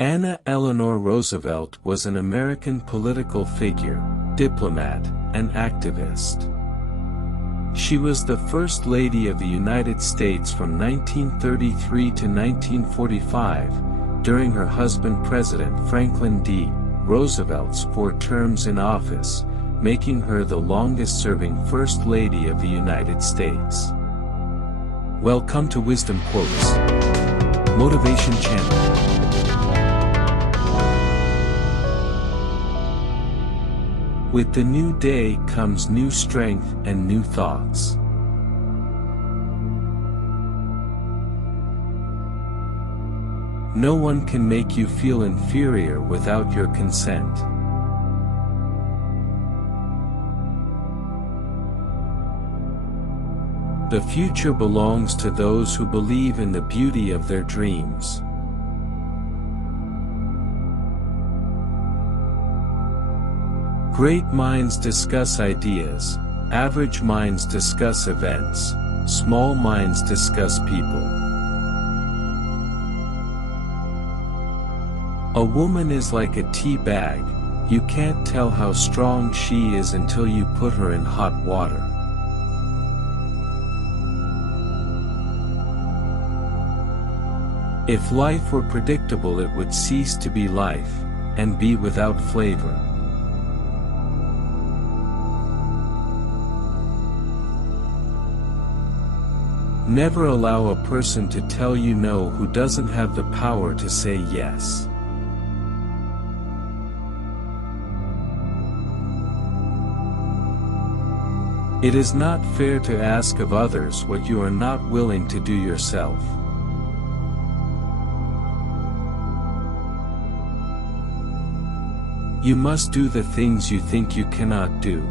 Eleanor Roosevelt was an American political figure, diplomat, and activist. She was the First Lady of the United States from 1933 to 1945, during her husband President Franklin D. Roosevelt's 4 terms in office, making her the longest-serving First Lady of the United States. Welcome to Wisdom Quotes Motivation Channel. With the new day comes new strength and new thoughts. No one can make you feel inferior without your consent. The future belongs to those who believe in the beauty of their dreams. Great minds discuss ideas, average minds discuss events, small minds discuss people. A woman is like a tea bag, you can't tell how strong she is until you put her in hot water. If life were predictable, it would cease to be life, and be without flavor. Never allow a person to tell you no who doesn't have the power to say yes. It is not fair to ask of others what you are not willing to do yourself. You must do the things you think you cannot do.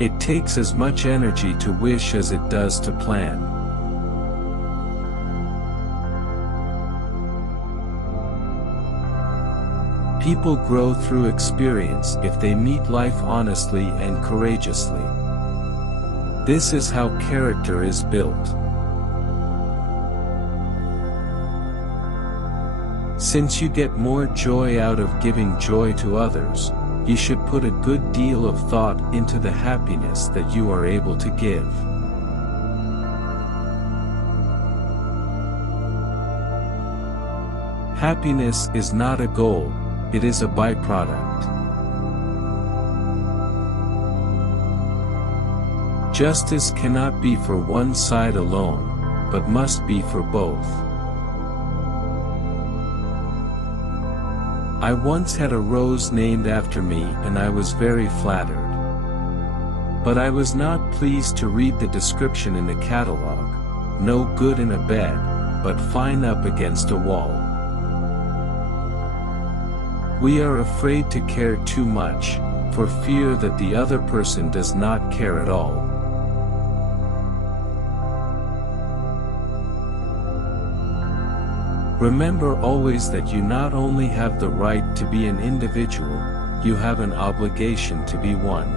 It takes as much energy to wish as it does to plan. People grow through experience if they meet life honestly and courageously. This is how character is built. Since you get more joy out of giving joy to others, you should put a good deal of thought into the happiness that you are able to give. Happiness is not a goal, it is a byproduct. Justice cannot be for one side alone, but must be for both. I once had a rose named after me and I was very flattered. But I was not pleased to read the description in the catalog, no good in a bed, but fine up against a wall. We are afraid to care too much, for fear that the other person does not care at all. Remember always that you not only have the right to be an individual, you have an obligation to be one.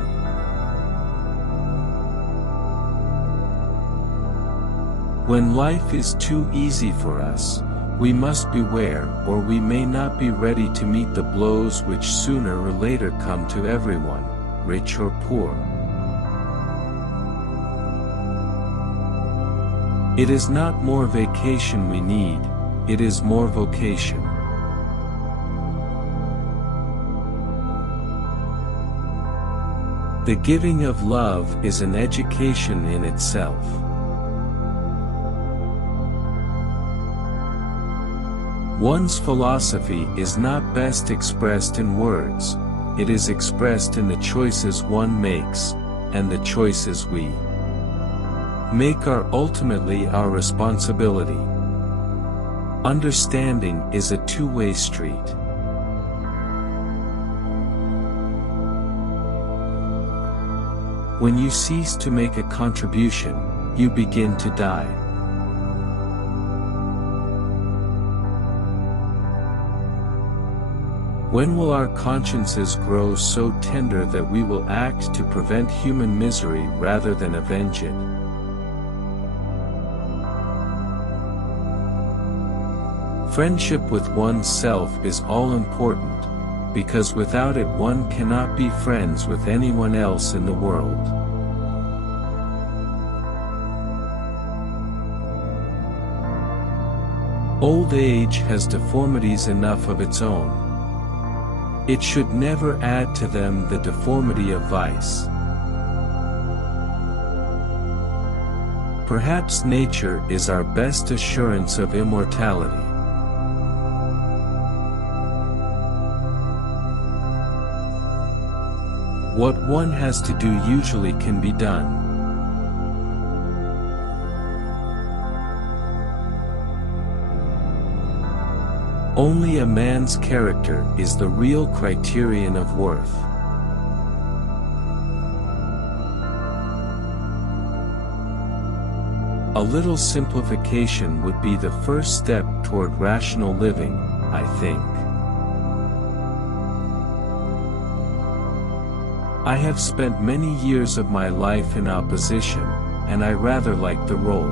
When life is too easy for us, we must beware, or we may not be ready to meet the blows which sooner or later come to everyone, rich or poor. It is not more vacation we need, it is more vocation. The giving of love is an education in itself. One's philosophy is not best expressed in words, it is expressed in the choices one makes, and the choices we make are ultimately our responsibility. Understanding is a two-way street. When you cease to make a contribution, you begin to die. When will our consciences grow so tender that we will act to prevent human misery rather than avenge it? Friendship with oneself is all important, because without it one cannot be friends with anyone else in the world. Old age has deformities enough of its own. It should never add to them the deformity of vice. Perhaps nature is our best assurance of immortality. What one has to do usually can be done. Only a man's character is the real criterion of worth. A little simplification would be the first step toward rational living, I think. I have spent many years of my life in opposition, and I rather like the role.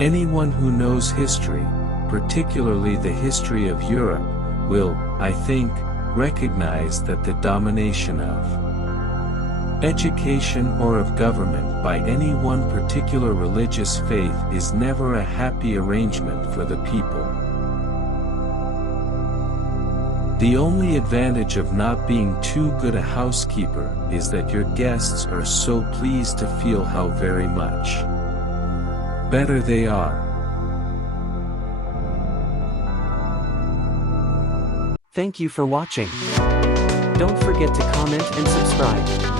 Anyone who knows history, particularly the history of Europe, will, I think, recognize that the domination of education or of government by any one particular religious faith is never a happy arrangement for the people. The only advantage of not being too good a housekeeper is that your guests are so pleased to feel how very much better they are. Thank you for watching. Don't forget to comment and subscribe.